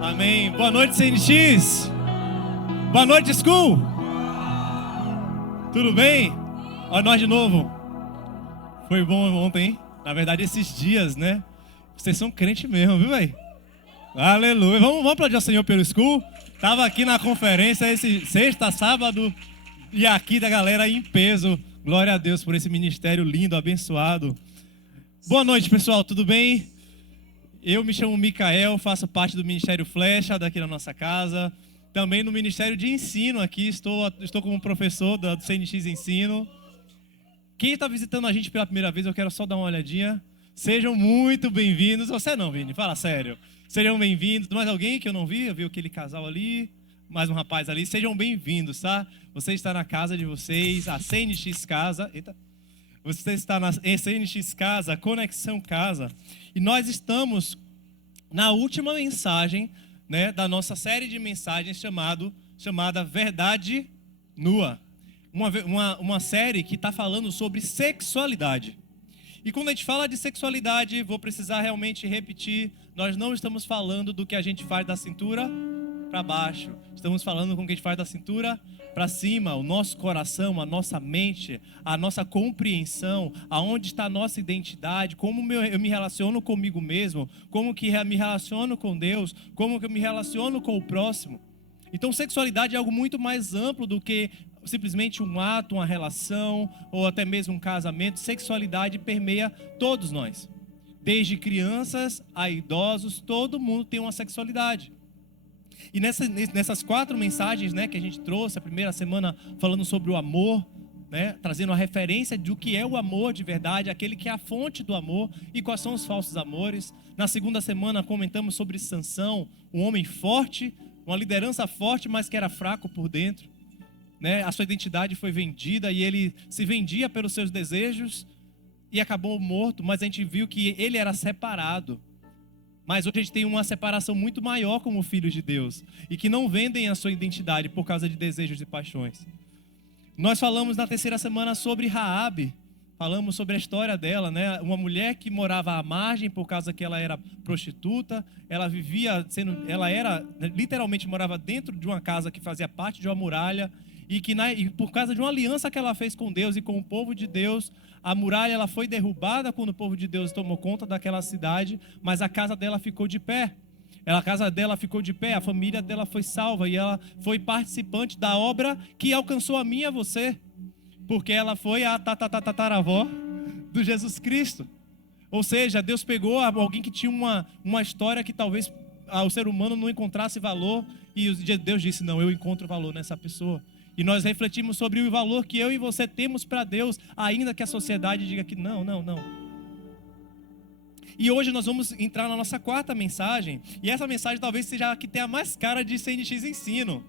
Amém. Boa noite, CNX. Boa noite, School. Tudo bem? Olha nós de novo. Foi bom ontem, hein? Na verdade, esses dias, né? Vocês são crente mesmo, viu, velho? Aleluia. Vamos aplaudir ao Senhor pelo School. Tava aqui na conferência esse sexta, sábado, e aqui da galera em peso. Glória a Deus por esse ministério lindo, abençoado. Boa noite, pessoal. Tudo bem? Eu me chamo Micael, faço parte do Ministério Flecha, daqui na nossa casa. Também no Ministério de Ensino aqui, estou como professor do CNX Ensino. Quem está visitando a gente pela primeira vez, eu quero só dar uma olhadinha. Sejam muito bem-vindos. Você não, Vini, fala sério. Sejam bem-vindos. Mais alguém que eu não vi? Eu vi aquele casal ali, mais um rapaz ali. Sejam bem-vindos, tá? Você está na casa de vocês, a CNX Casa. Eita. Você está na CNX Casa, Conexão Casa. E nós estamos na última mensagem, né, da nossa série de mensagens chamada Verdade Nua. Uma série que está falando sobre sexualidade. E quando a gente fala de sexualidade, vou precisar realmente repetir, nós não estamos falando do que a gente faz da cintura para baixo. Estamos falando com o que a gente faz da cintura para cima, o nosso coração, a nossa mente, a nossa compreensão, aonde está a nossa identidade, como eu me relaciono comigo mesmo, como que me relaciono com Deus, como que eu me relaciono com o próximo. Então, sexualidade é algo muito mais amplo do que simplesmente um ato, uma relação, ou até mesmo um casamento. Sexualidade permeia todos nós. Desde crianças a idosos, todo mundo tem uma sexualidade. E nessas 4 mensagens, né, que a gente trouxe, a primeira semana falando sobre o amor, né, trazendo a referência do que é o amor de verdade, aquele que é a fonte do amor e quais são os falsos amores. Na segunda semana comentamos sobre Sansão, um homem forte, uma liderança forte, mas que era fraco por dentro, né? A sua identidade foi vendida e ele se vendia pelos seus desejos e acabou morto, mas a gente viu que ele era separado. Mas hoje a gente tem uma separação muito maior como filhos de Deus e que não vendem a sua identidade por causa de desejos e paixões. Nós falamos na terceira semana sobre Raabe, falamos sobre a história dela, né? Uma mulher que morava à margem por causa que ela era prostituta, ela era literalmente morava dentro de uma casa que fazia parte de uma muralha e por causa de uma aliança que ela fez com Deus e com o povo de Deus, a muralha ela foi derrubada quando o povo de Deus tomou conta daquela cidade, mas a casa dela ficou de pé. A casa dela ficou de pé, a família dela foi salva e ela foi participante da obra que alcançou a mim e a você, porque ela foi a tataravó do Jesus Cristo. Ou seja, Deus pegou alguém que tinha uma história que talvez o ser humano não encontrasse valor e Deus disse, não, eu encontro valor nessa pessoa. E nós refletimos sobre o valor que eu e você temos para Deus, ainda que a sociedade diga que não. E hoje nós vamos entrar na nossa 4ª mensagem, e essa mensagem talvez seja a que tenha mais cara de CNX Ensino,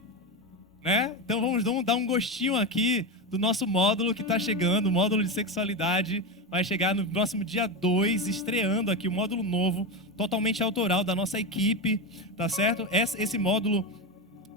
né? Então vamos dar um gostinho aqui do nosso módulo que está chegando, o módulo de sexualidade, vai chegar no próximo dia 2, estreando aqui o módulo novo, totalmente autoral da nossa equipe, tá certo? Esse módulo,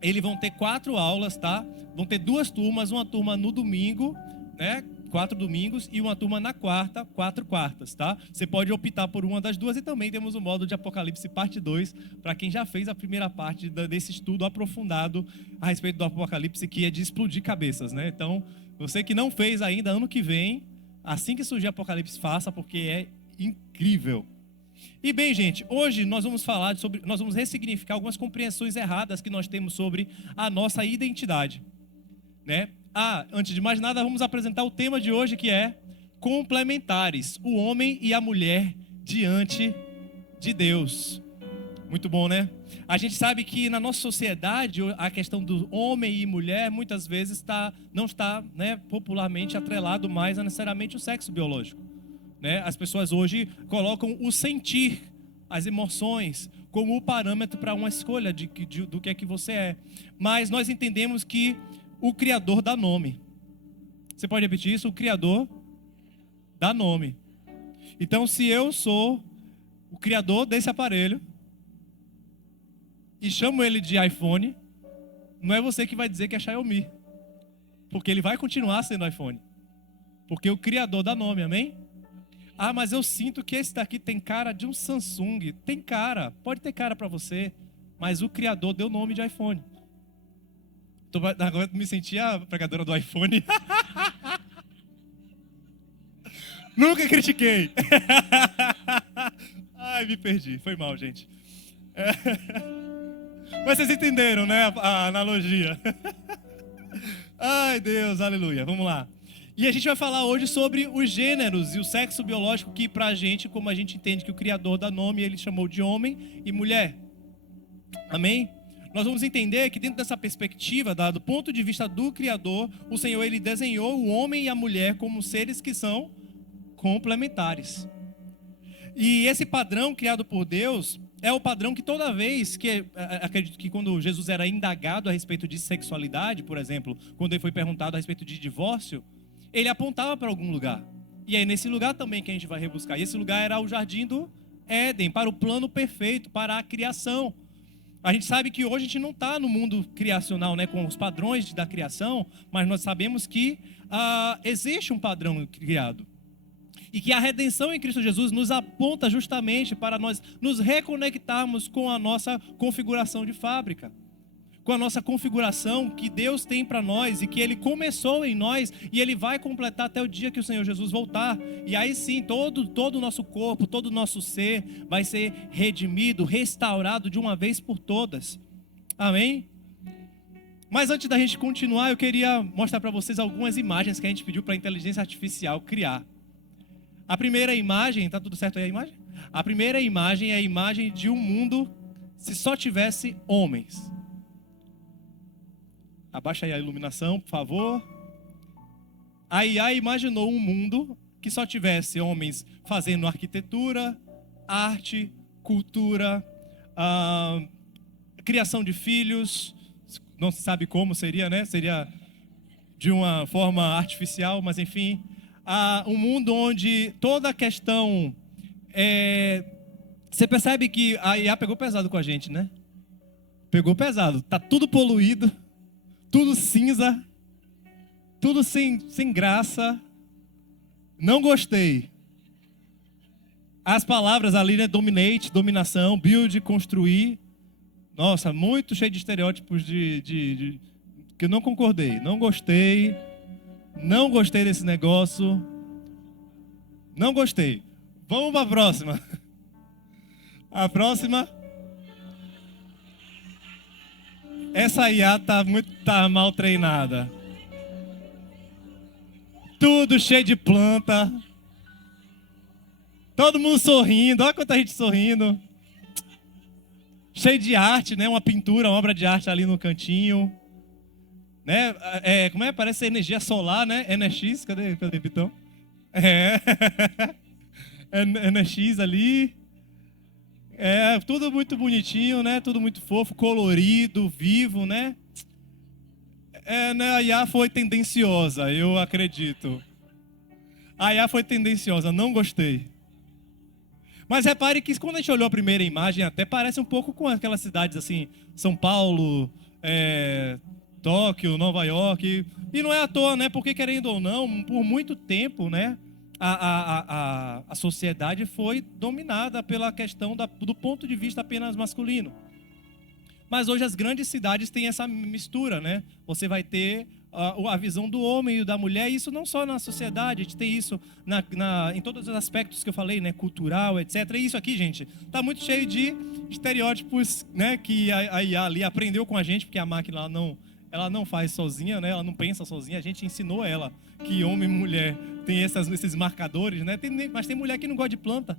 eles vão ter 4 aulas, tá? Vão ter 2 turmas, uma turma no domingo, né? 4 domingos e uma turma na quarta, 4 quartas, tá? Você pode optar por uma das 2 e também temos o módulo de Apocalipse parte 2, para quem já fez a primeira parte desse estudo aprofundado a respeito do Apocalipse, que é de explodir cabeças, né? Então, você que não fez ainda, ano que vem, assim que surgir Apocalipse, faça, porque é incrível. E bem, gente, hoje nós vamos ressignificar algumas compreensões erradas que nós temos sobre a nossa identidade, né? Antes de mais nada, vamos apresentar o tema de hoje, que é complementares, o homem e a mulher diante de Deus. Muito bom, né? A gente sabe que na nossa sociedade a questão do homem e mulher muitas vezes não está, né, popularmente atrelado mais a necessariamente o sexo biológico, né? As pessoas hoje colocam o sentir, as emoções, como o parâmetro para uma escolha do que é que você é. Mas nós entendemos que o Criador dá nome. Você pode repetir isso? O Criador dá nome. Então, se eu sou o criador desse aparelho e chamo ele de iPhone, não é você que vai dizer que é Xiaomi, porque ele vai continuar sendo iPhone, porque o Criador dá nome, amém? Mas eu sinto que esse daqui tem cara de um Samsung. Tem cara, pode ter cara para você, mas o criador deu o nome de iPhone. Agora eu me senti a pregadora do iPhone. Nunca critiquei. Ai, me perdi. Foi mal, gente. Mas vocês entenderam, né, a analogia. Ai, Deus, aleluia. Vamos lá. E a gente vai falar hoje sobre os gêneros e o sexo biológico que pra gente, como a gente entende que o Criador dá nome, ele chamou de homem e mulher. Amém? Nós vamos entender que dentro dessa perspectiva, do ponto de vista do Criador, o Senhor ele desenhou o homem e a mulher como seres que são complementares. E esse padrão criado por Deus é o padrão que toda vez que, acredito que quando Jesus era indagado a respeito de sexualidade, por exemplo, quando ele foi perguntado a respeito de divórcio, ele apontava para algum lugar. E é nesse lugar também que a gente vai rebuscar. E esse lugar era o Jardim do Éden, para o plano perfeito, para a criação. A gente sabe que hoje a gente não está no mundo criacional, né, com os padrões da criação, mas nós sabemos que existe um padrão criado. E que a redenção em Cristo Jesus nos aponta justamente para nós nos reconectarmos com a nossa configuração de fábrica. Com a nossa configuração que Deus tem para nós e que Ele começou em nós e Ele vai completar até o dia que o Senhor Jesus voltar. E aí sim, todo o nosso corpo, todo o nosso ser vai ser redimido, restaurado de uma vez por todas. Amém? Mas antes da gente continuar, eu queria mostrar para vocês algumas imagens que a gente pediu para a inteligência artificial criar. A primeira imagem, tá tudo certo aí a imagem? A primeira imagem é a imagem de um mundo se só tivesse homens. Abaixa aí a iluminação, por favor. A IA imaginou um mundo que só tivesse homens fazendo arquitetura, arte, cultura, criação de filhos. Não se sabe como seria, né? Seria de uma forma artificial, mas enfim. Um mundo onde toda a questão... Você percebe que a IA pegou pesado com a gente, né? Pegou pesado. Tá tudo poluído. Tudo cinza, tudo sem graça. Não gostei. As palavras ali, né? Dominate, dominação, build, construir. Nossa, muito cheio de estereótipos que eu não concordei. Não gostei. Não gostei desse negócio. Não gostei. Vamos para a próxima. A próxima. Essa IA tá mal treinada. Tudo cheio de planta. Todo mundo sorrindo. Olha quanta gente sorrindo. Cheio de arte, né? Uma pintura, uma obra de arte ali no cantinho. Né? Como é? Parece energia solar, né? NX, cadê Vitão? NX ali. Tudo muito bonitinho, né? Tudo muito fofo, colorido, vivo, né? Né? A IA foi tendenciosa, eu acredito. A IA foi tendenciosa, não gostei. Mas repare que quando a gente olhou a primeira imagem, até parece um pouco com aquelas cidades assim, São Paulo, Tóquio, Nova York. E não é à toa, né? Porque querendo ou não, por muito tempo, né? A sociedade foi dominada pela questão do ponto de vista apenas masculino. Mas hoje as grandes cidades têm essa mistura, né? Você vai ter a visão do homem e da mulher, e isso não só na sociedade, a gente tem isso em todos os aspectos que eu falei, né? Cultural, etc. E isso aqui, gente, tá muito cheio de estereótipos, né? Que a IA ali aprendeu com a gente, porque a máquina ela não faz sozinha, né? Ela não pensa sozinha, a gente ensinou ela que homem e mulher tem esses marcadores, né? Mas tem mulher que não gosta de planta,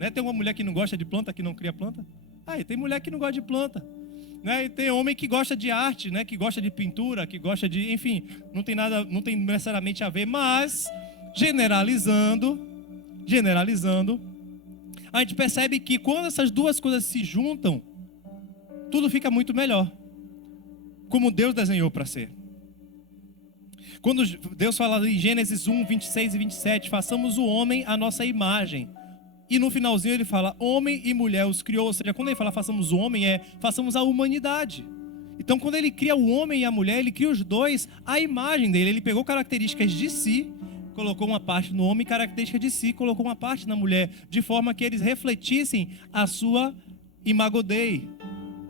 né? Tem uma mulher que não gosta de planta, que não cria planta. E tem mulher que não gosta de planta, né? E tem homem que gosta de arte, né? Que gosta de pintura, que gosta de... Enfim, não tem necessariamente a ver, mas generalizando, a gente percebe que quando essas duas coisas se juntam, tudo fica muito melhor. Como Deus desenhou para ser. Quando Deus fala em Gênesis 1, 26 e 27, façamos o homem à nossa imagem. E no finalzinho ele fala, homem e mulher os criou. Ou seja, quando ele fala façamos o homem, façamos a humanidade. Então quando ele cria o homem e a mulher, ele cria os dois à imagem dele. Ele pegou características de si, colocou uma parte no homem, características de si, colocou uma parte na mulher, de forma que eles refletissem a sua imago Dei.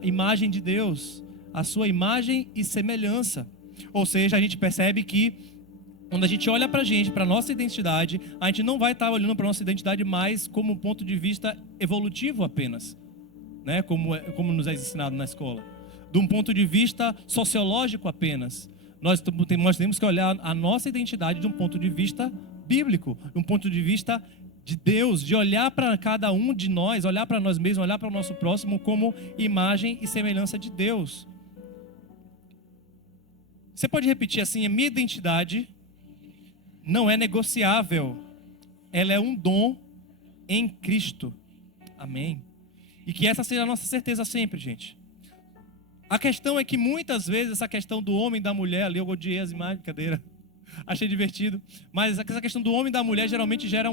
imagem de Deus, a sua imagem e semelhança. Ou seja, a gente percebe que quando a gente olha para a gente, para a nossa identidade, a gente não vai estar olhando para a nossa identidade mais como um ponto de vista evolutivo apenas, né? Como nos é ensinado na escola. De um ponto de vista sociológico apenas. Nós temos que olhar a nossa identidade de um ponto de vista bíblico, de um ponto de vista de Deus, de olhar para cada um de nós, olhar para nós mesmos, olhar para o nosso próximo como imagem e semelhança de Deus. Você pode repetir assim: a minha identidade não é negociável, ela é um dom em Cristo. Amém? E que essa seja a nossa certeza sempre, gente. A questão é que muitas vezes essa questão do homem e da mulher, ali eu odiei as imagens, brincadeira, achei divertido, mas essa questão do homem e da mulher geralmente gera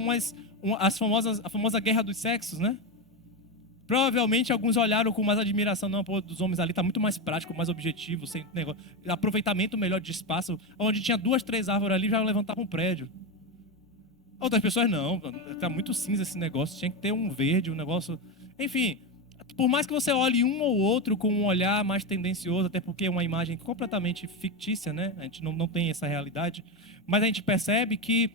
a famosa guerra dos sexos, né? Provavelmente alguns olharam com mais admiração, não, pô, dos homens ali tá muito mais prático, mais objetivo, sem negócio, aproveitamento melhor de espaço, onde tinha 2, 3 árvores ali, já levantava um prédio. Outras pessoas não, tá muito cinza esse negócio, tinha que ter um verde, um negócio, enfim. Por mais que você olhe um ou outro com um olhar mais tendencioso, até porque é uma imagem completamente fictícia, né? A gente não tem essa realidade, mas a gente percebe que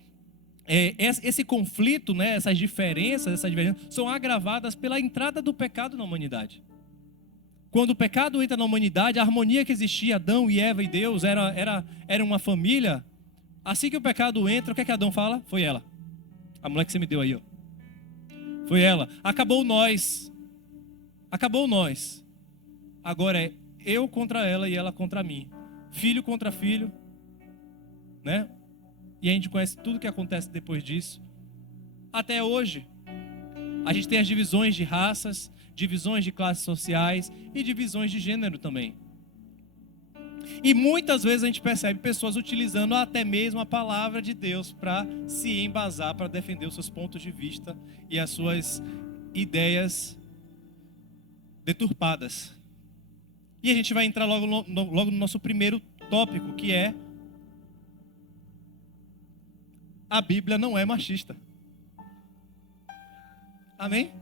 esse conflito, né, essas diferenças são agravadas pela entrada do pecado na humanidade. Quando o pecado entra na humanidade, a harmonia que existia, Adão e Eva e Deus, era uma família. Assim que o pecado entra, o que é que Adão fala? Foi ela. A mulher que você me deu aí, ó. Foi ela. Acabou nós. Acabou nós. Agora é eu contra ela e ela contra mim. Filho contra filho, né? E a gente conhece tudo que acontece depois disso. Até hoje, a gente tem as divisões de raças, divisões de classes sociais e divisões de gênero também. E muitas vezes a gente percebe pessoas utilizando até mesmo a palavra de Deus para se embasar, para defender os seus pontos de vista e as suas ideias deturpadas. E a gente vai entrar logo no nosso primeiro tópico, que é: a Bíblia não é machista. Amém?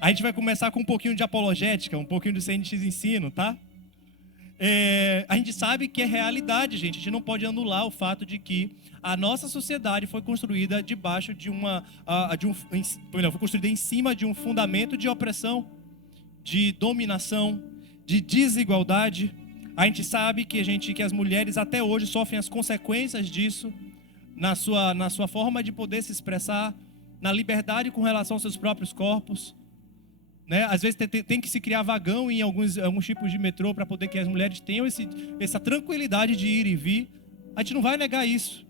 A gente vai começar com um pouquinho de apologética, um pouquinho de CNX ensino, tá? A gente sabe que é realidade, gente. A gente não pode anular o fato de que a nossa sociedade foi construída debaixo de foi construída em cima de um fundamento de opressão, de dominação, de desigualdade. A gente sabe que as mulheres até hoje sofrem as consequências disso na sua forma de poder se expressar, na liberdade com relação aos seus próprios corpos, né? Às vezes tem que se criar vagão em alguns tipos de metrô para poder que as mulheres tenham essa tranquilidade de ir e vir. A gente não vai negar isso.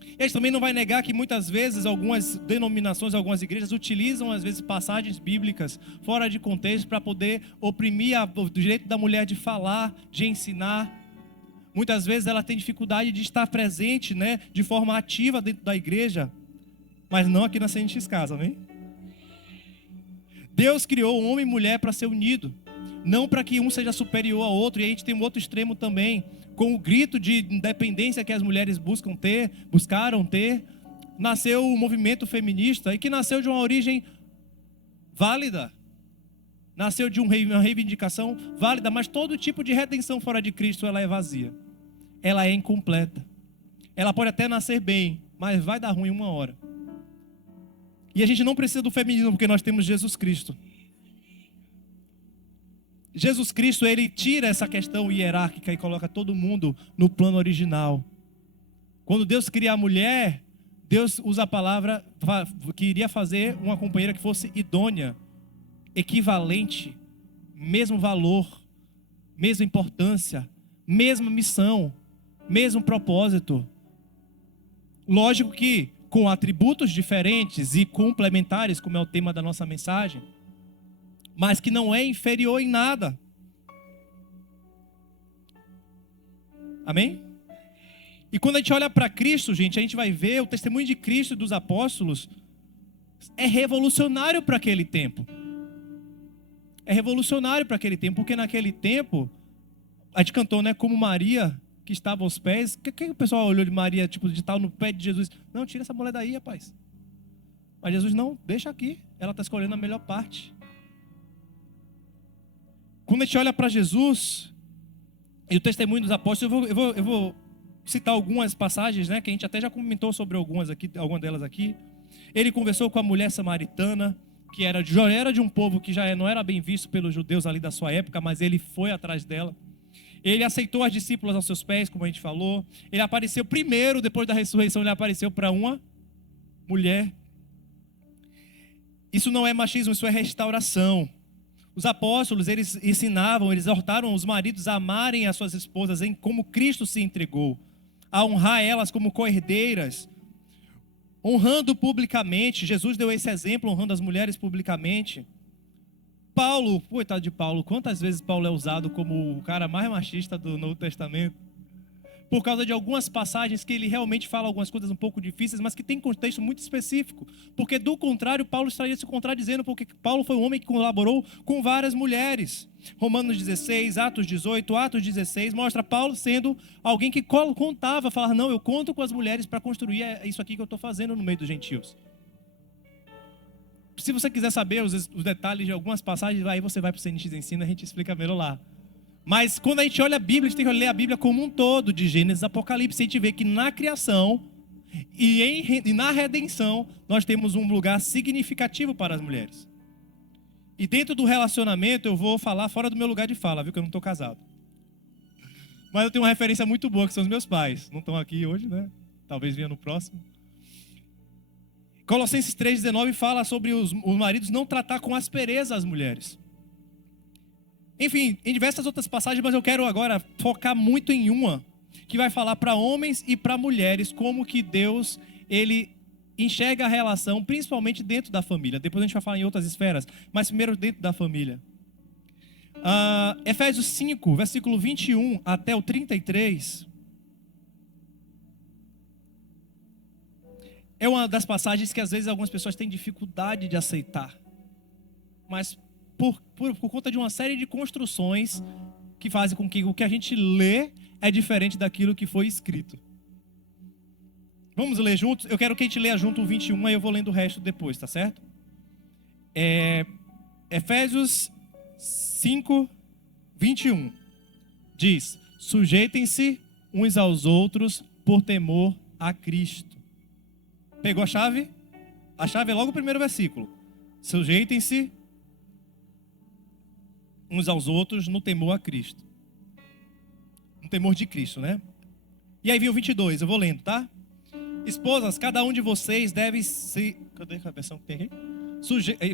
E a gente também não vai negar que muitas vezes algumas denominações, algumas igrejas utilizam às vezes passagens bíblicas fora de contexto para poder oprimir o direito da mulher de falar, de ensinar. Muitas vezes ela tem dificuldade de estar presente, né, de forma ativa dentro da igreja, mas não aqui na CNX Casa, amém? Deus criou homem e mulher para ser unido, não para que um seja superior ao outro. E a gente tem um outro extremo também, com o grito de independência que as mulheres buscaram ter, nasceu o movimento feminista, e que nasceu de uma origem válida, nasceu de uma reivindicação válida, mas todo tipo de redenção fora de Cristo, ela é vazia, ela é incompleta. Ela pode até nascer bem, mas vai dar ruim uma hora. E a gente não precisa do feminismo, porque nós temos Jesus Cristo. Jesus Cristo, ele tira essa questão hierárquica e coloca todo mundo no plano original. Quando Deus cria a mulher, Deus usa a palavra que iria fazer uma companheira que fosse idônea, equivalente, mesmo valor, mesma importância, mesma missão, mesmo propósito. Lógico que com atributos diferentes e complementares, como é o tema da nossa mensagem, mas que não é inferior em nada. Amém? E quando a gente olha para Cristo, gente, a gente vai ver o testemunho de Cristo e dos apóstolos é revolucionário para aquele tempo. É revolucionário para aquele tempo, porque naquele tempo, a gente cantou, né, como Maria, que estava aos pés. O que o pessoal olhou de Maria, tipo, de estar no pé de Jesus? Não, tira essa mulher daí, rapaz. Mas Jesus, não, deixa aqui. Ela está escolhendo a melhor parte. quando a gente olha para Jesus e o testemunho dos apóstolos, eu vou citar algumas passagens, né, que a gente até já comentou sobre algumas delas aqui. Ele conversou com a mulher samaritana, que já era de um povo que não era bem visto pelos judeus ali da sua época, mas ele foi atrás dela. Ele aceitou as discípulas aos seus pés, como a gente falou. Ele apareceu primeiro, depois da ressurreição, ele apareceu para uma mulher. Isso não é machismo, isso é restauração. Os apóstolos, eles ensinavam, eles exortaram os maridos a amarem as suas esposas em como Cristo se entregou, a honrar elas como co-herdeiras, honrando publicamente. Jesus deu esse exemplo, honrando as mulheres publicamente. Paulo, coitado de Paulo, quantas vezes Paulo é usado como o cara mais machista do Novo Testamento? Por causa de algumas passagens que ele realmente fala algumas coisas um pouco difíceis, mas que tem contexto muito específico. Porque do contrário, Paulo estaria se contradizendo, porque Paulo foi um homem que colaborou com várias mulheres. Romanos 16, Atos 18, Atos 16, mostra Paulo sendo alguém que contava, falava, não, eu conto com as mulheres para construir isso aqui que eu estou fazendo no meio dos gentios. Se você quiser saber os detalhes de algumas passagens, aí você vai para o CNX Ensina, a gente explica melhor lá. Mas quando a gente olha a Bíblia, a gente tem que ler a Bíblia como um todo, de Gênesis a Apocalipse. A gente vê que na criação e na redenção, nós temos um lugar significativo para as mulheres. E dentro do relacionamento, eu vou falar fora do meu lugar de fala, viu? Que eu não estou casado. Mas eu tenho uma referência muito boa, que são os meus pais. Não estão aqui hoje, né? Talvez venha no próximo. Colossenses 3,19 fala sobre os maridos não tratar com aspereza as mulheres. Enfim, em diversas outras passagens, mas eu quero agora focar muito em uma, que vai falar para homens e para mulheres, como que Deus, ele enxerga a relação, principalmente dentro da família. Depois a gente vai falar em outras esferas, mas primeiro dentro da família. Efésios 5, versículo 21 até o 33. É uma das passagens que às vezes algumas pessoas têm dificuldade de aceitar. Mas por conta de uma série de construções que fazem com que o que a gente lê é diferente daquilo que foi escrito. Vamos ler juntos? Eu quero que a gente leia junto o 21, aí eu vou lendo o resto depois, tá certo? Efésios 5, 21. Diz: sujeitem-se uns aos outros por temor a Cristo. Pegou a chave? A chave é logo o primeiro versículo. Sujeitem-se uns aos outros no temor a Cristo. No temor de Cristo, né? E aí vem o 22, eu vou lendo, tá? Esposas, cada um de vocês deve se... Cadê a versão que tem aqui?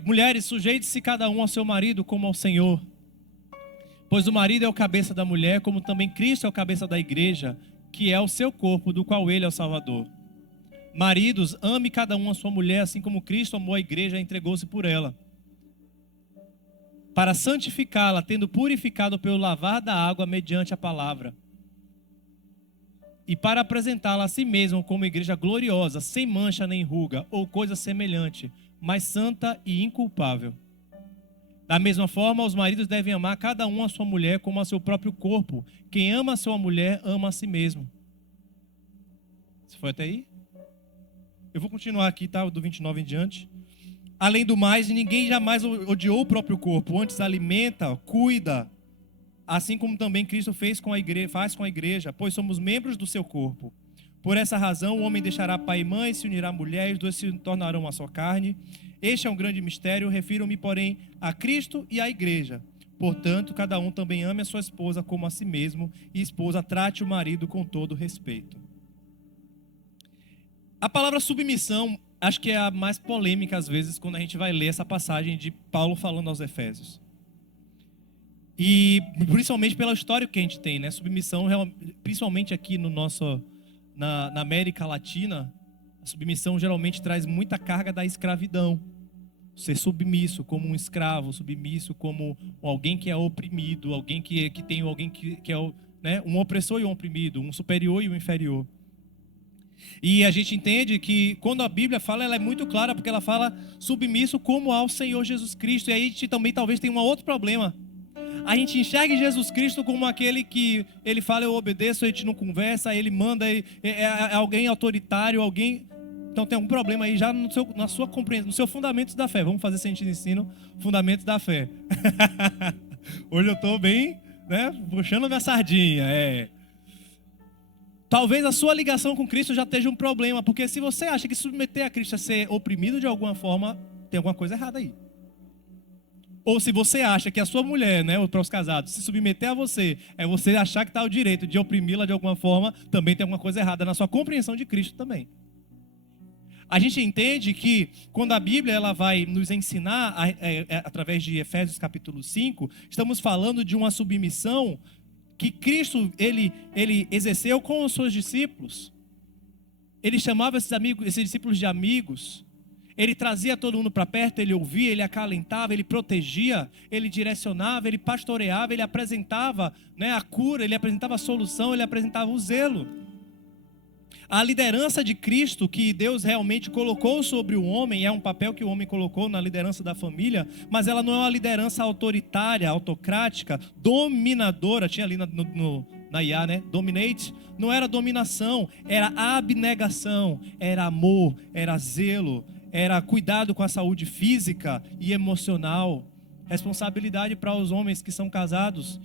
Mulheres, sujeite-se cada um ao seu marido como ao Senhor. Pois o marido é o cabeça da mulher, como também Cristo é o cabeça da igreja, que é o seu corpo, do qual ele é o Salvador. Maridos, ame cada um a sua mulher, assim como Cristo amou a igreja e entregou-se por ela, para santificá-la, tendo purificado pelo lavar da água mediante a palavra, e para apresentá-la a si mesmo como igreja gloriosa, sem mancha nem ruga, ou coisa semelhante, mas santa e inculpável. Da mesma forma, os maridos devem amar cada um a sua mulher como a seu próprio corpo. Quem ama a sua mulher, ama a si mesmo. Você foi até aí? Eu vou continuar aqui, tá? Do 29 em diante. Além do mais, ninguém jamais odiou o próprio corpo, antes alimenta, cuida, assim como também Cristo faz com a igreja, pois somos membros do seu corpo. Por essa razão, o homem deixará pai e mãe, se unirá à mulher, e os dois se tornarão uma só carne. Este é um grande mistério, refiro-me, porém, a Cristo e à igreja. Portanto, cada um também ame a sua esposa como a si mesmo, e a esposa trate o marido com todo respeito. A palavra submissão, acho que é a mais polêmica às vezes quando a gente vai ler essa passagem de Paulo falando aos Efésios. E principalmente pela história que a gente tem, né? Submissão, principalmente aqui na América Latina, a submissão geralmente traz muita carga da escravidão. Ser submisso como um escravo, submisso como alguém que é oprimido, alguém que tem alguém que é, né, um opressor e um oprimido, um superior e um inferior. E a gente entende que quando a Bíblia fala, ela é muito clara, porque ela fala submisso como ao Senhor Jesus Cristo. E aí a gente também talvez tenha um outro problema. A gente enxerga Jesus Cristo como aquele que ele fala, eu obedeço, a gente não conversa, ele manda, é alguém autoritário, alguém... Então tem algum problema aí já na sua compreensão, no seu fundamento da fé. Vamos fazer sentido ensino, fundamentos da fé. Hoje eu estou bem, né, puxando minha sardinha. Talvez a sua ligação com Cristo já esteja um problema, porque se você acha que submeter a Cristo é ser oprimido de alguma forma, tem alguma coisa errada aí. Ou se você acha que a sua mulher, né, ou para os casados, se submeter a você, é você achar que está o direito de oprimi-la de alguma forma, também tem alguma coisa errada na sua compreensão de Cristo também. A gente entende que quando a Bíblia ela vai nos ensinar, através de Efésios capítulo 5, estamos falando de uma submissão que Cristo ele exerceu com os seus discípulos. Ele chamava esses discípulos de amigos. Ele trazia todo mundo para perto, ele ouvia, ele acalentava, ele protegia, ele direcionava, ele pastoreava, ele apresentava, né, a cura, ele apresentava a solução, ele apresentava o zelo. A liderança de Cristo que Deus realmente colocou sobre o homem, é um papel que o homem colocou na liderança da família, mas ela não é uma liderança autoritária, autocrática, dominadora. Tinha ali na IA, né? Dominate. Não era dominação, era abnegação, era amor, era zelo, era cuidado com a saúde física e emocional. Responsabilidade para os homens que são casados.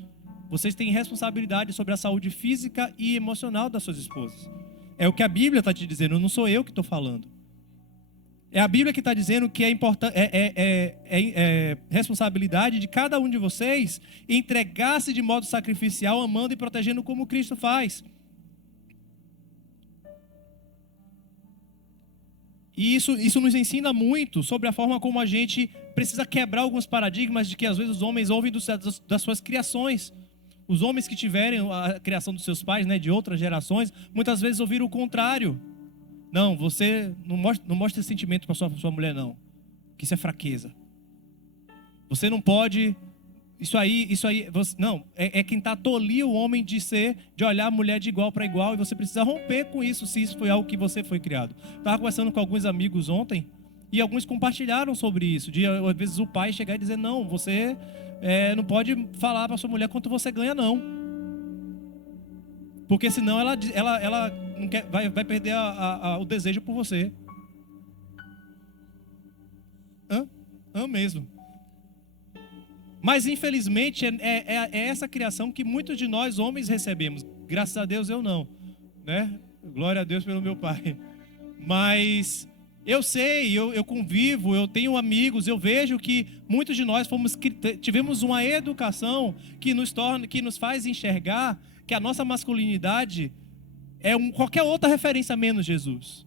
Vocês têm responsabilidade sobre a saúde física e emocional das suas esposas. É o que a Bíblia está te dizendo, não sou eu que estou falando. É a Bíblia que está dizendo que é responsabilidade de cada um de vocês entregar-se de modo sacrificial, amando e protegendo como Cristo faz. E isso nos ensina muito sobre a forma como a gente precisa quebrar alguns paradigmas de que às vezes os homens ouvem das suas criações. Os homens que tiverem a criação dos seus pais, né, de outras gerações, muitas vezes ouviram o contrário. Não, você não mostra esse sentimento para sua mulher, não. Que isso é fraqueza. Você não pode... Isso aí não, é tentar tolir o homem de olhar a mulher de igual para igual, e você precisa romper com isso, se isso foi algo que você foi criado. Estava conversando com alguns amigos ontem, e alguns compartilharam sobre isso, de às vezes o pai chegar e dizer, não, você não pode falar para sua mulher quanto você ganha, não. Porque senão ela não quer, vai perder o desejo por você. Mesmo. Mas infelizmente é essa criação que muitos de nós homens recebemos. Graças a Deus eu não, né? Glória a Deus pelo meu pai. Mas eu sei, eu convivo, eu tenho amigos, eu vejo que muitos de nós tivemos uma educação que nos faz enxergar que a nossa masculinidade é qualquer outra referência menos Jesus.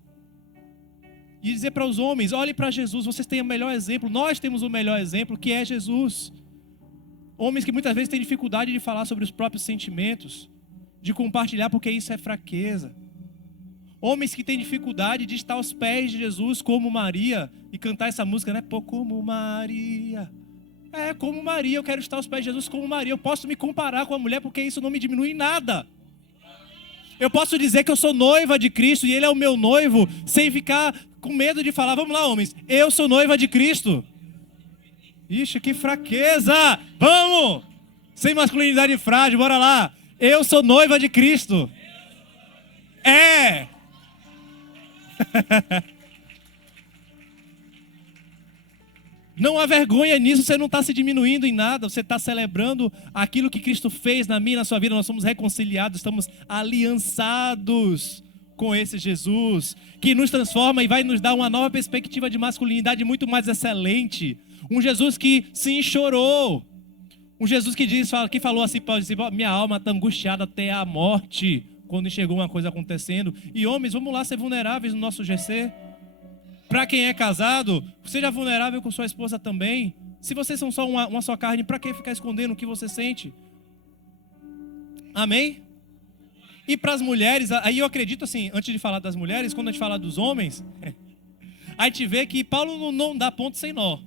E dizer para os homens, olhem para Jesus, vocês têm o melhor exemplo, nós temos o melhor exemplo, que é Jesus. Homens que muitas vezes têm dificuldade de falar sobre os próprios sentimentos, de compartilhar porque isso é fraqueza. Homens que têm dificuldade de estar aos pés de Jesus como Maria e cantar essa música, né? Pô, como Maria. Como Maria, eu quero estar aos pés de Jesus como Maria. Eu posso me comparar com a mulher porque isso não me diminui em nada. Eu posso dizer que eu sou noiva de Cristo e Ele é o meu noivo, sem ficar com medo de falar, vamos lá, homens, eu sou noiva de Cristo. Ixi, que fraqueza! Vamos! Sem masculinidade frágil, bora lá. Eu sou noiva de Cristo. Não há vergonha nisso, você não está se diminuindo em nada, você está celebrando aquilo que Cristo fez na minha e na sua vida. Nós somos reconciliados, estamos aliançados com esse Jesus, que nos transforma e vai nos dar uma nova perspectiva de masculinidade muito mais excelente. Um Jesus que sim chorou. Um Jesus que falou assim para os discípulos, minha alma está angustiada até a morte, quando enxergou uma coisa acontecendo. E homens, vamos lá ser vulneráveis no nosso GC. Para quem é casado, seja vulnerável com sua esposa também. Se vocês são só uma só carne, para que ficar escondendo o que você sente? Amém? E para as mulheres, aí eu acredito assim, antes de falar das mulheres, quando a gente fala dos homens, a gente vê que Paulo não dá ponto sem nó.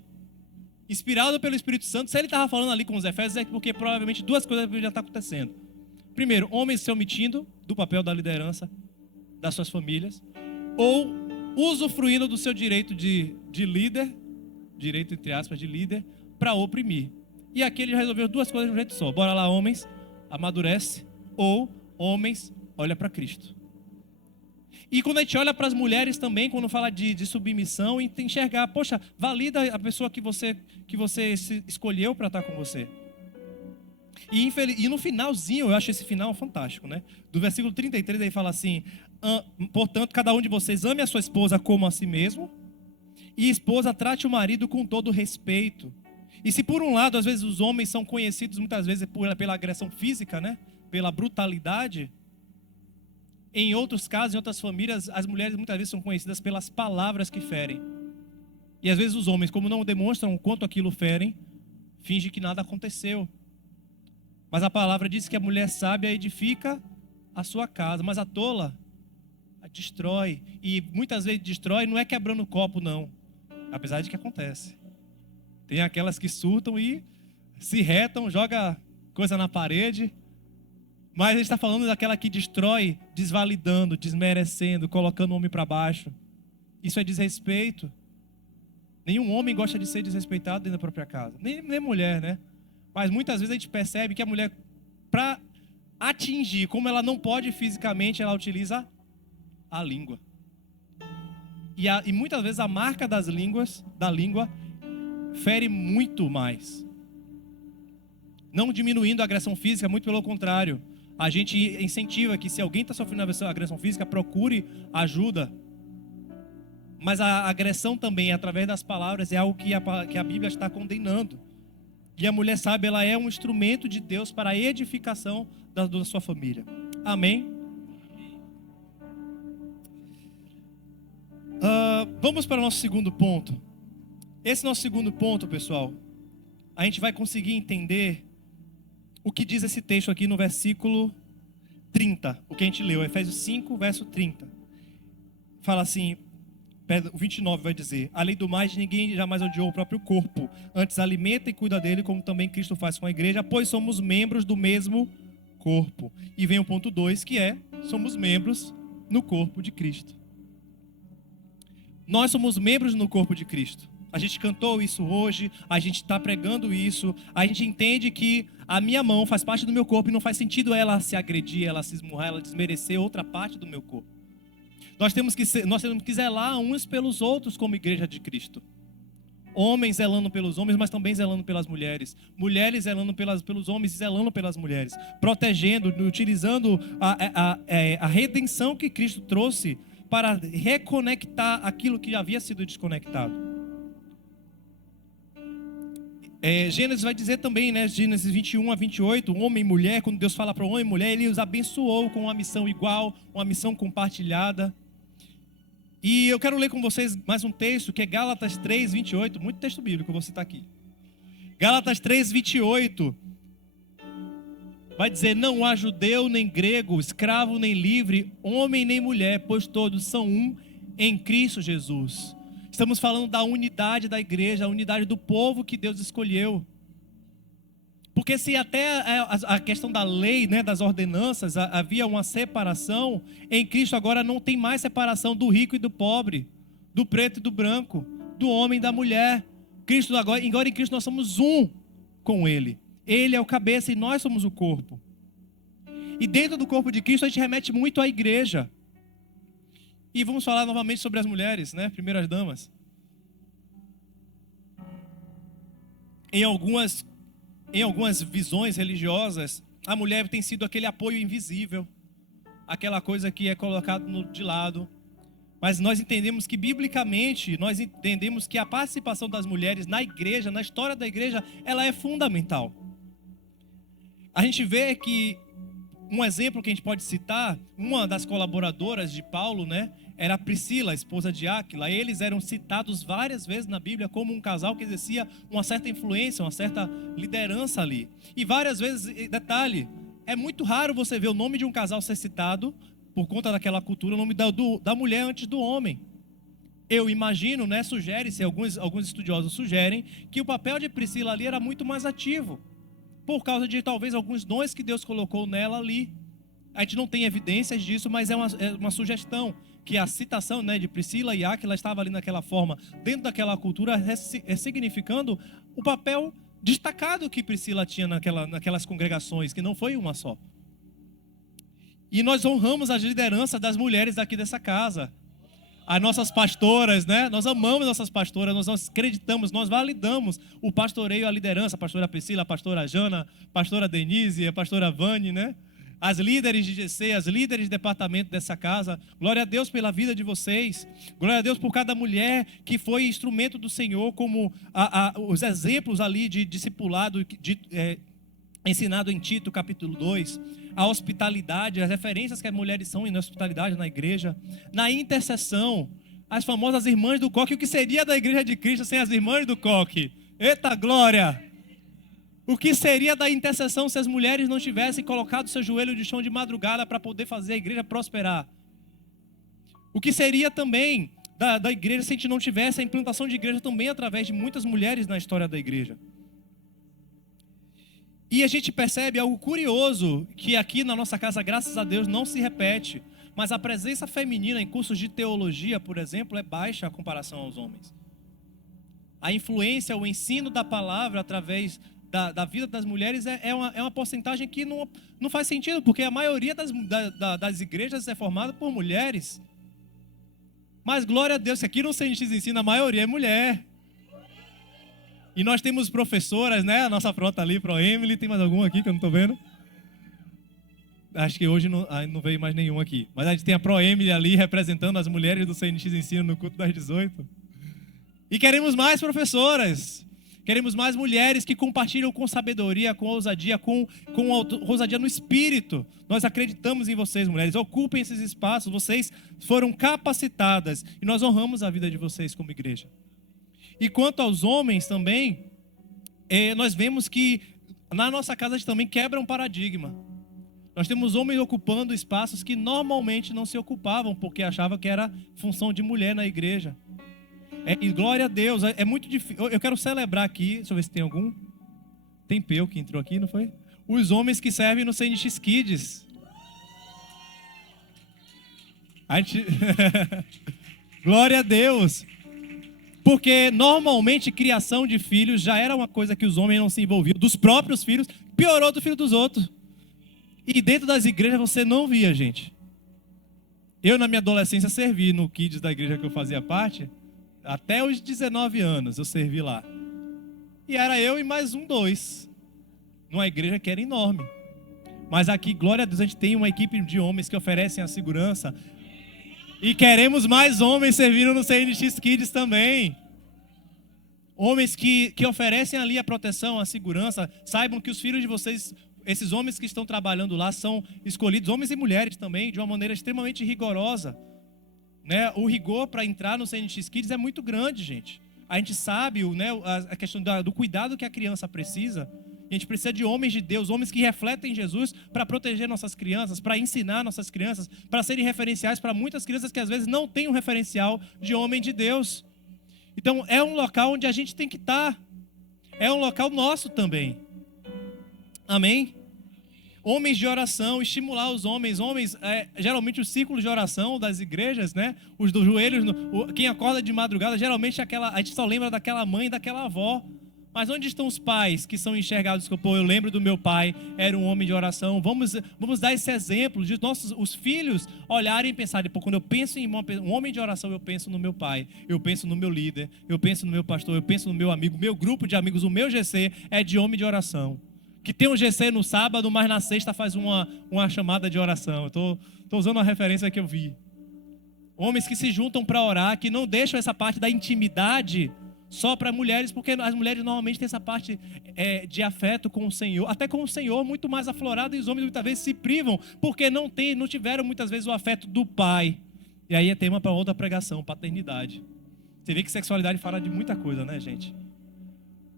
Inspirado pelo Espírito Santo, se ele estava falando ali com os Efésios, é porque provavelmente duas coisas já estão acontecendo. Primeiro, homens se omitindo do papel da liderança das suas famílias, ou usufruindo do seu direito de líder, direito entre aspas de líder, para oprimir. E aqui ele resolveu duas coisas de um jeito só. Bora lá, homens, amadurece, ou homens, olha para Cristo. E quando a gente olha para as mulheres também, quando fala de submissão, e enxergar, poxa, valida a pessoa que você escolheu para estar com você. E no finalzinho, eu acho esse final fantástico, né? Do versículo 33, aí fala assim: portanto, cada um de vocês ame a sua esposa como a si mesmo, e a esposa trate o marido com todo respeito. E se por um lado, às vezes os homens são conhecidos muitas vezes pela agressão física, né? Pela brutalidade, em outros casos, em outras famílias, as mulheres muitas vezes são conhecidas pelas palavras que ferem. E às vezes os homens, como não demonstram o quanto aquilo ferem, fingem que nada aconteceu. Mas a palavra diz que a mulher sábia edifica a sua casa, mas a tola a destrói. E muitas vezes destrói não é quebrando o copo, não. Apesar de que acontece. Tem aquelas que surtam e se retam, joga coisa na parede. Mas a gente está falando daquela que destrói, desvalidando, desmerecendo, colocando o homem para baixo. Isso é desrespeito. Nenhum homem gosta de ser desrespeitado dentro da própria casa. Nem mulher, né? Mas muitas vezes a gente percebe que a mulher, para atingir, como ela não pode fisicamente, ela utiliza a língua. E muitas vezes a marca da língua fere muito mais. Não diminuindo a agressão física, muito pelo contrário. A gente incentiva que se alguém está sofrendo agressão física, procure ajuda. Mas a agressão também, através das palavras, é algo que a Bíblia está condenando. E a mulher sábia, ela é um instrumento de Deus para a edificação da sua família. Amém? Vamos para o nosso segundo ponto. Esse nosso segundo ponto, pessoal, a gente vai conseguir entender o que diz esse texto aqui no versículo 30. O que a gente leu, Efésios 5, verso 30. Fala assim... O 29 vai dizer: além do mais, ninguém jamais odiou o próprio corpo, antes alimenta e cuida dele, como também Cristo faz com a igreja, pois somos membros do mesmo corpo. E vem o ponto 2, que é: somos membros no corpo de Cristo. Nós somos membros no corpo de Cristo. A gente cantou isso hoje, a gente está pregando isso, a gente entende que a minha mão faz parte do meu corpo e não faz sentido ela se agredir, ela se esmurrar, ela desmerecer outra parte do meu corpo. Nós temos que zelar uns pelos outros como igreja de Cristo. Homens zelando pelos homens, mas também zelando pelas mulheres. Mulheres zelando pelos homens e zelando pelas mulheres. Protegendo, utilizando a redenção que Cristo trouxe para reconectar aquilo que havia sido desconectado. Gênesis vai dizer também, né, Gênesis 21 a 28, homem e mulher, quando Deus fala para homem e mulher, Ele os abençoou com uma missão igual, uma missão compartilhada. E eu quero ler com vocês mais um texto, que é Gálatas 3, 28, muito texto bíblico, eu vou citar aqui. Gálatas 3, 28, vai dizer: não há judeu nem grego, escravo nem livre, homem nem mulher, pois todos são um em Cristo Jesus. Estamos falando da unidade da igreja, a unidade do povo que Deus escolheu. Porque se até a questão da lei, né, das ordenanças, havia uma separação, em Cristo agora não tem mais separação do rico e do pobre, do preto e do branco, do homem e da mulher. Agora em Cristo nós somos um com Ele. Ele é o cabeça e nós somos o corpo. E dentro do corpo de Cristo a gente remete muito à igreja. E vamos falar novamente sobre as mulheres, né? Primeiras damas. Em algumas visões religiosas, a mulher tem sido aquele apoio invisível, aquela coisa que é colocado de lado. Mas nós entendemos que, biblicamente, nós entendemos que a participação das mulheres na igreja, na história da igreja, ela é fundamental. A gente vê que, um exemplo que a gente pode citar, uma das colaboradoras de Paulo, né, era Priscila, a esposa de Áquila. Eles eram citados várias vezes na Bíblia como um casal que exercia uma certa influência, uma certa liderança ali. E várias vezes, detalhe, é muito raro você ver o nome de um casal ser citado, por conta daquela cultura, o nome da mulher antes do homem. Eu imagino, né, sugere-se, alguns estudiosos sugerem, que o papel de Priscila ali era muito mais ativo, por causa de talvez alguns dons que Deus colocou nela ali. A gente não tem evidências disso, mas é uma sugestão, que a citação, né, de Priscila e Áquila estava ali naquela forma, dentro daquela cultura, significando o papel destacado que Priscila tinha naquelas congregações, que não foi uma só. E nós honramos as lideranças das mulheres daqui dessa casa. As nossas pastoras, né? Nós amamos nossas pastoras, nós acreditamos, nós validamos o pastoreio, a liderança, a pastora Priscila, a pastora Jana, a pastora Denise, a pastora Vani, né? As líderes de GC, as líderes de departamento dessa casa. Glória a Deus pela vida de vocês. Glória a Deus por cada mulher que foi instrumento do Senhor, como os exemplos ali de discipulado, ensinado em Tito, capítulo 2. A hospitalidade, as referências que as mulheres são na hospitalidade na igreja. Na intercessão, as famosas irmãs do coque. O que seria da igreja de Cristo sem as irmãs do coque? Eita glória! O que seria da intercessão se as mulheres não tivessem colocado seu joelho de chão de madrugada para poder fazer a igreja prosperar? O que seria também da igreja se a gente não tivesse a implantação de igreja também através de muitas mulheres na história da igreja? E a gente percebe algo curioso, que aqui na nossa casa, graças a Deus, não se repete. Mas a presença feminina em cursos de teologia, por exemplo, é baixa em comparação aos homens. A influência, o ensino da palavra através da vida das mulheres é uma porcentagem que não faz sentido, porque a maioria das igrejas é formada por mulheres. Mas glória a Deus, que aqui no CNX Ensina a maioria é mulher. E nós temos professoras, né? A nossa frota ali, Pro Emily. Tem mais algum aqui que eu não estou vendo? Acho que hoje não veio mais nenhum aqui. Mas a gente tem a Pro Emily ali representando as mulheres do CNX Ensino no culto das 18. E queremos mais professoras. Queremos mais mulheres que compartilham com sabedoria, com ousadia, com ousadia no espírito. Nós acreditamos em vocês, mulheres. Ocupem esses espaços. Vocês foram capacitadas. E nós honramos a vida de vocês como igreja. E quanto aos homens também, nós vemos que na nossa casa a gente também quebra um paradigma. Nós temos homens ocupando espaços que normalmente não se ocupavam, porque achavam que era função de mulher na igreja. E glória a Deus, é muito difícil. Eu quero celebrar aqui, deixa eu ver se tem algum. Tem Peu que entrou aqui, não foi? Os homens que servem no CNX Kids. Glória a Deus. Porque normalmente criação de filhos já era uma coisa que os homens não se envolviam. Dos próprios filhos, piorou do filho dos outros. E dentro das igrejas você não via, gente. Eu na minha adolescência servi no Kids da igreja que eu fazia parte. Até os 19 anos eu servi lá. E era eu e mais 2. Numa igreja que era enorme. Mas aqui, glória a Deus, a gente tem uma equipe de homens que oferecem a segurança. E queremos mais homens servindo no CNX Kids também. Homens que oferecem ali a proteção, a segurança. Saibam que os filhos de vocês, esses homens que estão trabalhando lá, são escolhidos, homens e mulheres também, de uma maneira extremamente rigorosa. Né? O rigor para entrar no CNX Kids é muito grande, gente. A gente sabe, né, a questão do cuidado que a criança precisa. A gente precisa de homens de Deus, homens que refletem Jesus para proteger nossas crianças, para ensinar nossas crianças, para serem referenciais para muitas crianças que às vezes não têm um referencial de homem de Deus. Então é um local onde a gente tem que estar. É um local nosso também. Amém? Homens de oração, estimular os homens. Homens, geralmente os círculos de oração das igrejas, né? Os dos joelhos, quem acorda de madrugada, geralmente a gente só lembra daquela mãe e daquela avó. Mas onde estão os pais que são enxergados? Pô, eu lembro do meu pai, era um homem de oração. Vamos dar esse exemplo de os filhos olharem e pensarem, pô, quando eu penso em um homem de oração, eu penso no meu pai, eu penso no meu líder, eu penso no meu pastor, eu penso no meu amigo, meu grupo de amigos, o meu GC é de homem de oração. Que tem um GC no sábado, mas na sexta faz uma chamada de oração. Eu tô usando uma referência que eu vi. Homens que se juntam para orar, que não deixam essa parte da intimidade só para mulheres, porque as mulheres normalmente têm essa parte de afeto com o Senhor, até com o Senhor muito mais aflorado, e os homens muitas vezes se privam, porque não tiveram muitas vezes o afeto do pai. E aí é tema para outra pregação, paternidade. Você vê que sexualidade fala de muita coisa, né, gente?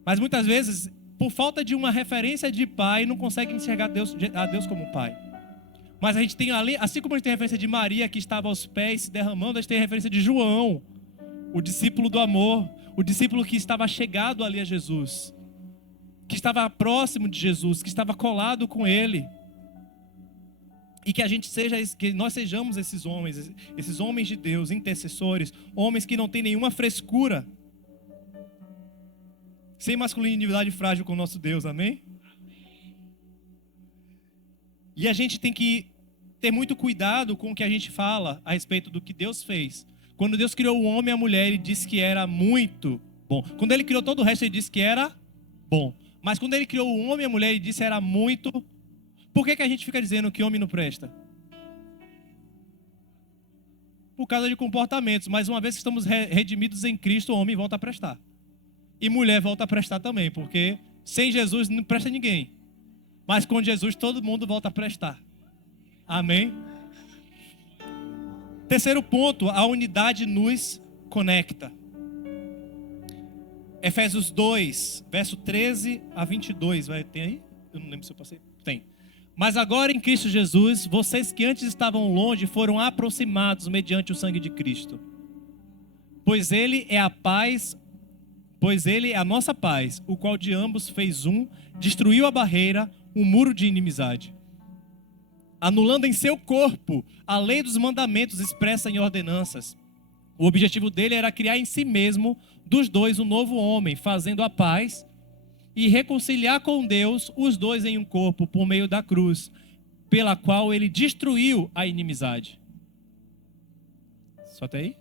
Mas muitas vezes, por falta de uma referência de pai, não consegue enxergar a Deus como pai. Mas a gente tem, assim como a gente tem a referência de Maria, que estava aos pés se derramando, a gente tem a referência de João, o discípulo do amor, o discípulo que estava chegado ali a Jesus, que estava próximo de Jesus, que estava colado com ele. E que nós sejamos esses homens de Deus, intercessores, homens que não têm nenhuma frescura, sem masculinidade frágil com o nosso Deus, amém? E a gente tem que ter muito cuidado com o que a gente fala a respeito do que Deus fez, Quando Deus criou o homem e a mulher, ele disse que era muito bom. Quando ele criou todo o resto, ele disse que era bom. Mas quando ele criou o homem e a mulher, ele disse que era muito. Por que a gente fica dizendo que homem não presta? Por causa de comportamentos. Mas uma vez que estamos redimidos em Cristo, o homem volta a prestar. E mulher volta a prestar também, porque sem Jesus não presta ninguém. Mas com Jesus todo mundo volta a prestar. Amém? Terceiro ponto, a unidade nos conecta. Efésios 2, verso 13 a 22. Tem aí? Eu não lembro se eu passei. Tem. Mas agora em Cristo Jesus, vocês que antes estavam longe foram aproximados mediante o sangue de Cristo. Pois Ele é a nossa paz, o qual de ambos fez um, destruiu a barreira, um muro de inimizade, anulando em seu corpo a lei dos mandamentos expressa em ordenanças. O objetivo dele era criar em si mesmo, dos dois, um novo homem, fazendo a paz e reconciliar com Deus os dois em um corpo por meio da cruz, pela qual ele destruiu a inimizade. Só até aí?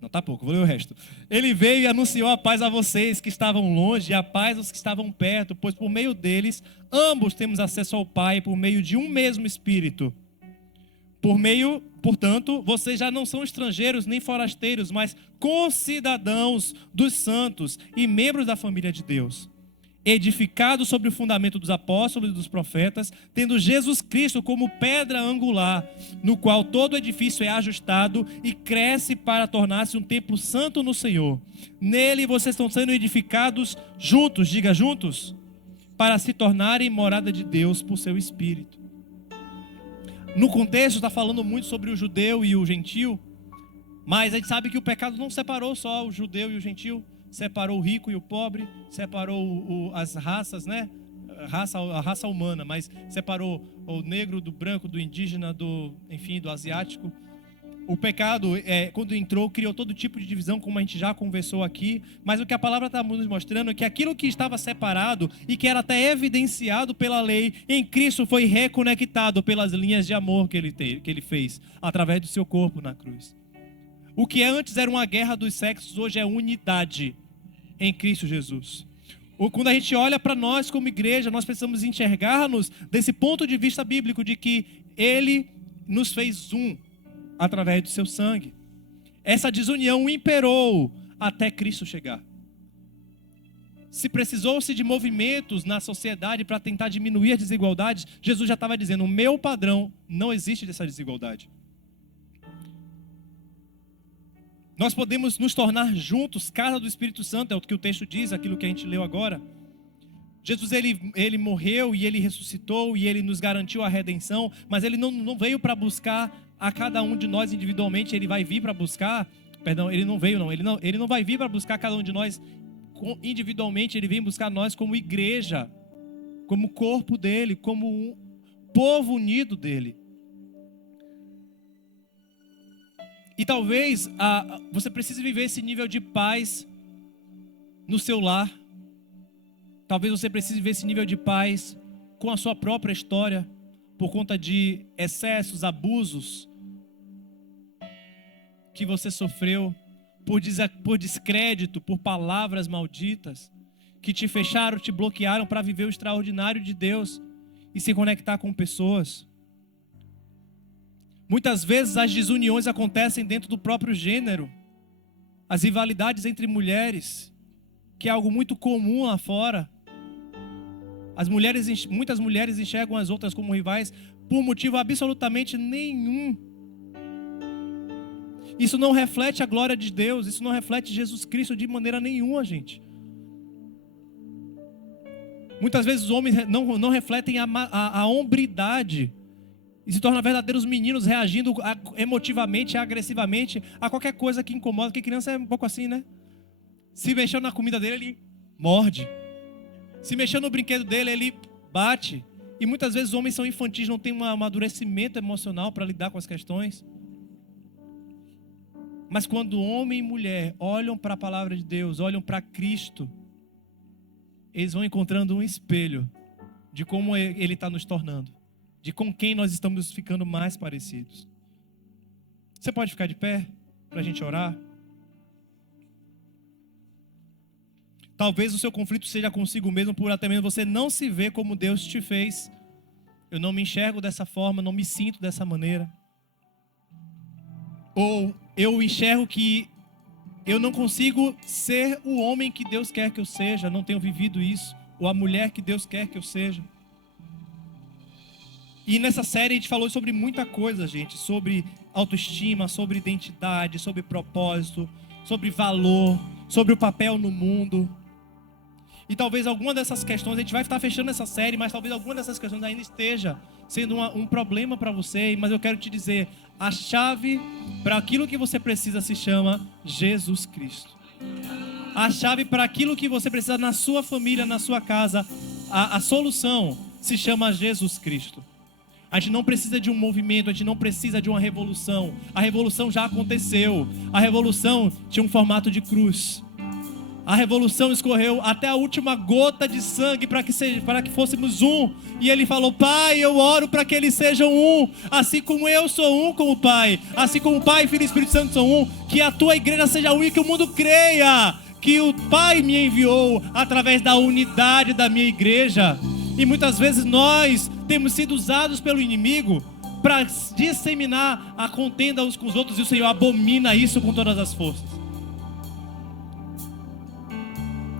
Não, tá pouco, vou ler o resto. Ele veio e anunciou a paz a vocês que estavam longe e a paz aos que estavam perto, pois por meio deles, ambos temos acesso ao Pai por meio de um mesmo Espírito. Portanto, vocês já não são estrangeiros nem forasteiros, mas concidadãos dos santos e membros da família de Deus, edificados sobre o fundamento dos apóstolos e dos profetas, tendo Jesus Cristo como pedra angular, no qual todo edifício é ajustado e cresce para tornar-se um templo santo no Senhor. Nele vocês estão sendo edificados juntos, diga juntos, para se tornarem morada de Deus por seu Espírito. No contexto está falando muito sobre o judeu e o gentil, mas a gente sabe que o pecado não separou só o judeu e o gentil, separou o rico e o pobre, separou as raças, né? A raça humana, mas separou o negro do branco, do indígena, do asiático. O pecado, quando entrou, criou todo tipo de divisão, como a gente já conversou aqui. Mas o que a palavra está nos mostrando é que aquilo que estava separado e que era até evidenciado pela lei, em Cristo foi reconectado pelas linhas de amor que ele fez, através do seu corpo na cruz. O que antes era uma guerra dos sexos, hoje é unidade em Cristo Jesus. Quando a gente olha para nós como igreja, nós precisamos enxergar-nos desse ponto de vista bíblico, de que Ele nos fez um, através do seu sangue. Essa desunião imperou até Cristo chegar. Se precisou-se de movimentos na sociedade para tentar diminuir as desigualdades, Jesus já estava dizendo, o meu padrão não existe dessa desigualdade. Nós podemos nos tornar juntos, casa do Espírito Santo, é o que o texto diz, aquilo que a gente leu agora. Jesus, ele morreu e ele ressuscitou e ele nos garantiu a redenção, mas ele não veio para buscar a cada um de nós individualmente, ele vai vir para buscar, ele não vai vir para buscar cada um de nós individualmente, ele vem buscar nós como igreja, como corpo dele, como um povo unido dele. E talvez você precise viver esse nível de paz no seu lar. Talvez você precise viver esse nível de paz com a sua própria história, por conta de excessos, abusos que você sofreu, por descrédito, por palavras malditas, que te fecharam, te bloquearam para viver o extraordinário de Deus e se conectar com pessoas. Muitas vezes as desuniões acontecem dentro do próprio gênero, as rivalidades entre mulheres, que é algo muito comum lá fora. Muitas mulheres enxergam as outras como rivais por motivo absolutamente nenhum. Isso não reflete a glória de Deus, isso não reflete Jesus Cristo de maneira nenhuma, gente. Muitas vezes os homens não refletem a hombridade e se tornam verdadeiros meninos reagindo emotivamente, agressivamente a qualquer coisa que incomoda, porque criança é um pouco assim, né? Se mexer na comida dele, ele morde. Se mexer no brinquedo dele, ele bate. E muitas vezes os homens são infantis, não têm um amadurecimento emocional para lidar com as questões. Mas quando homem e mulher olham para a palavra de Deus, olham para Cristo, eles vão encontrando um espelho de como Ele está nos tornando, de com quem nós estamos ficando mais parecidos. Você pode ficar de pé para a gente orar? Talvez o seu conflito seja consigo mesmo, por até mesmo você não se ver como Deus te fez. Eu não me enxergo dessa forma, não me sinto dessa maneira. Ou eu enxergo que eu não consigo ser o homem que Deus quer que eu seja, não tenho vivido isso. Ou a mulher que Deus quer que eu seja. E nessa série a gente falou sobre muita coisa, gente. Sobre autoestima, sobre identidade, sobre propósito, sobre valor, sobre o papel no mundo. E talvez alguma dessas questões, a gente vai estar fechando essa série, mas talvez alguma dessas questões ainda esteja sendo um problema para você. Mas eu quero te dizer, a chave para aquilo que você precisa se chama Jesus Cristo. A chave para aquilo que você precisa na sua família, na sua casa, a solução se chama Jesus Cristo. A gente não precisa de um movimento, a gente não precisa de uma revolução. A revolução já aconteceu. A revolução tinha um formato de cruz. A revolução escorreu até a última gota de sangue para que fôssemos um. E ele falou: Pai, eu oro para que eles sejam um, assim como eu sou um com o Pai, assim como o Pai, Filho e Espírito Santo são um. Que a tua igreja seja um e que o mundo creia que o Pai me enviou através da unidade da minha igreja. E muitas vezes nós temos sido usados pelo inimigo para disseminar a contenda uns com os outros, e o Senhor abomina isso com todas as forças.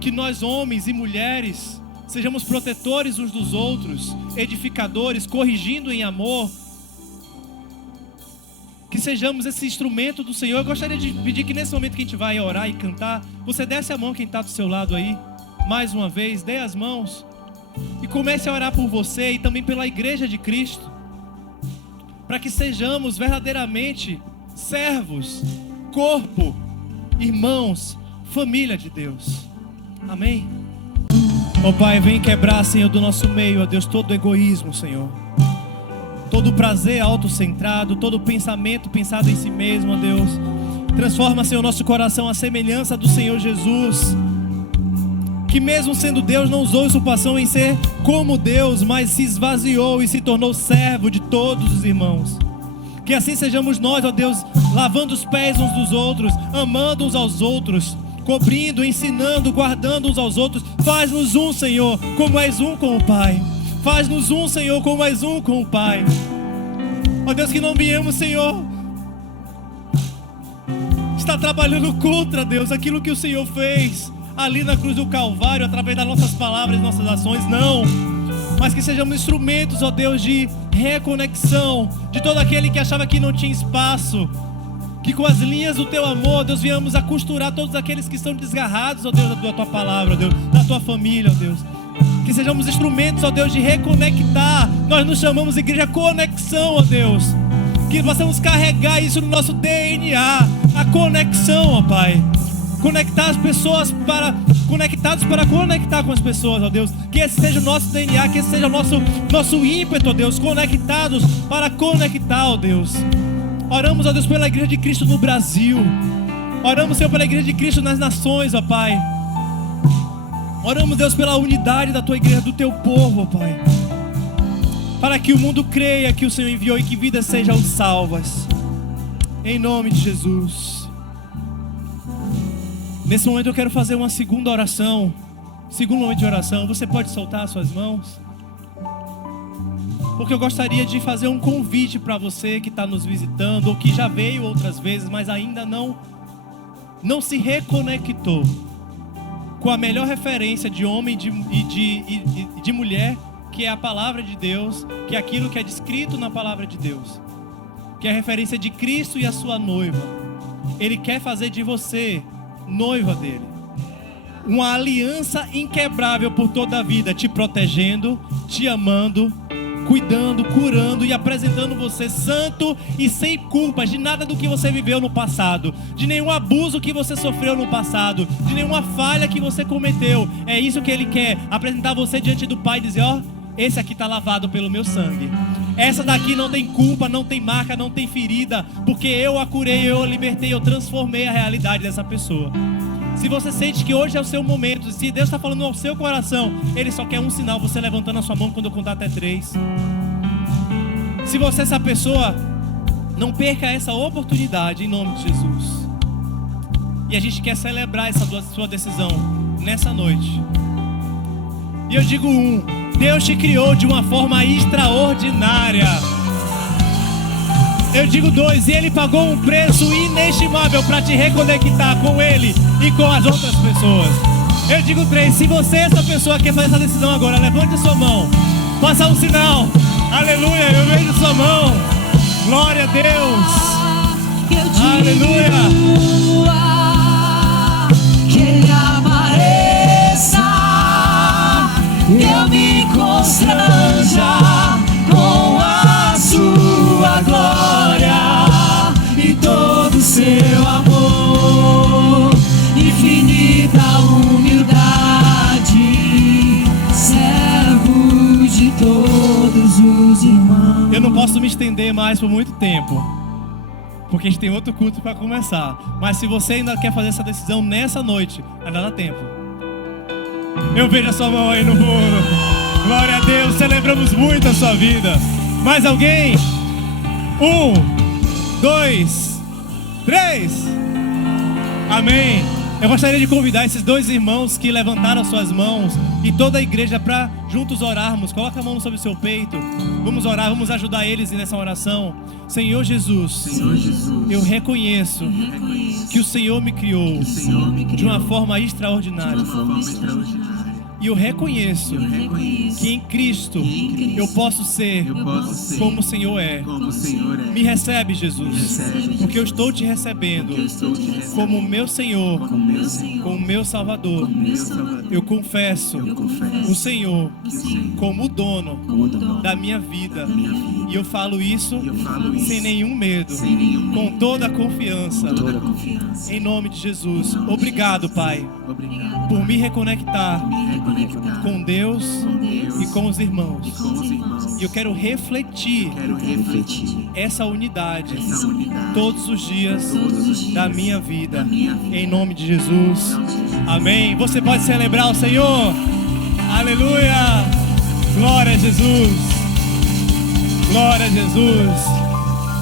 Que nós, homens e mulheres, sejamos protetores uns dos outros, edificadores, corrigindo em amor. Que sejamos esse instrumento do Senhor. Eu gostaria de pedir que nesse momento que a gente vai orar e cantar, você desse a mão quem está do seu lado aí. Mais uma vez, dê as mãos. E comece a orar por você e também pela igreja de Cristo. Para que sejamos verdadeiramente servos, corpo, irmãos, família de Deus. Amém? Ó Pai, vem quebrar, Senhor, do nosso meio, ó Deus, todo egoísmo, Senhor. Todo prazer autocentrado, todo pensamento pensado em si mesmo, ó Deus. Transforma, Senhor, nosso coração à semelhança do Senhor Jesus. Que mesmo sendo Deus, não usou usurpação em ser como Deus, mas se esvaziou e se tornou servo de todos os irmãos. Que assim sejamos nós, ó Deus, lavando os pés uns dos outros, amando uns aos outros, cobrindo, ensinando, guardando uns aos outros. Faz-nos um, Senhor, como és um com o Pai. Faz-nos um, Senhor, como és um com o Pai. Ó Deus, que não viemos, Senhor, está trabalhando contra, Deus, aquilo que o Senhor fez ali na cruz do Calvário, através das nossas palavras e nossas ações, não. Mas que sejamos instrumentos, ó Deus, de reconexão de todo aquele que achava que não tinha espaço. Que com as linhas do Teu amor, Deus, viemos a costurar todos aqueles que estão desgarrados, ó Deus, da Tua palavra, ó Deus, da Tua família, ó Deus. Que sejamos instrumentos, ó Deus, de reconectar. Nós nos chamamos Igreja Conexão, ó Deus. Que possamos carregar isso no nosso DNA, a conexão, ó Pai. Conectar as pessoas conectados para conectar com as pessoas, ó Deus. Que esse seja o nosso DNA, que esse seja o nosso ímpeto, ó Deus. Conectados para conectar, ó Deus. Oramos, ó Deus, pela Igreja de Cristo no Brasil. Oramos, Senhor, pela Igreja de Cristo nas nações, ó Pai. Oramos, Deus, pela unidade da Tua Igreja, do Teu povo, ó Pai. Para que o mundo creia que o Senhor enviou e que vidas sejam salvas. Em nome de Jesus. Nesse momento eu quero fazer uma segunda oração. Segundo momento de oração. Você pode soltar as suas mãos? Porque eu gostaria de fazer um convite para você que está nos visitando, ou que já veio outras vezes, mas ainda não se reconectou com a melhor referência de homem e de mulher, que é a palavra de Deus, que é aquilo que é descrito na palavra de Deus, que é a referência de Cristo e a sua noiva. Ele quer fazer de você noiva dele, uma aliança inquebrável por toda a vida, te protegendo, te amando, cuidando, curando e apresentando você santo e sem culpas de nada do que você viveu no passado, de nenhum abuso que você sofreu no passado, de nenhuma falha que você cometeu. É isso que Ele quer, apresentar você diante do Pai e dizer: ó, esse aqui está lavado pelo meu sangue. Essa daqui não tem culpa, não tem marca, não tem ferida, porque eu a curei, eu a libertei, eu transformei a realidade dessa pessoa. Se você sente que hoje é o seu momento, se Deus está falando ao seu coração, Ele só quer um sinal, você levantando a sua mão quando eu contar até 3. Se você é essa pessoa Não perca essa oportunidade em nome de Jesus. E a gente quer celebrar essa sua decisão nessa noite. E eu digo Deus te criou de uma forma extraordinária. Eu digo 2, Ele pagou um preço inestimável para te reconectar com Ele e com as outras pessoas. Eu digo 3, se você, essa pessoa, quer fazer essa decisão agora, levante a sua mão, faça um sinal, aleluia, eu vejo sua mão, glória a Deus, aleluia. Que Ele apareça, eu me constranja com a sua glória e todo seu amor, infinita humildade, servo de todos os irmãos. Eu não posso me estender mais por muito tempo, porque a gente tem outro culto para começar. Mas se você ainda quer fazer essa decisão nessa noite, ainda dá tempo. Eu vejo a sua mão aí no fundo. Glória a Deus, celebramos muito a sua vida. Mais alguém? 1, 2, 3. Amém. Eu gostaria de convidar esses 2 irmãos que levantaram suas mãos e toda a igreja para juntos orarmos. Coloca a mão sobre o seu peito. Vamos orar, vamos ajudar eles nessa oração. Senhor Jesus, eu reconheço que o Senhor me criou de uma forma extraordinária. E eu reconheço que em Cristo eu posso ser como o Senhor é. Me recebe, Jesus, porque eu estou te recebendo como meu Senhor, como meu Salvador. Eu confesso o Senhor como o dono da minha vida. E eu falo isso sem nenhum medo, com toda a confiança. Em nome de Jesus. Obrigado, Pai, por me reconectar com Deus e com os irmãos. E eu quero refletir essa unidade todos os dias da minha vida. Em nome de Jesus. Amém. Você pode celebrar o Senhor. Aleluia. Glória a Jesus. Glória a Jesus.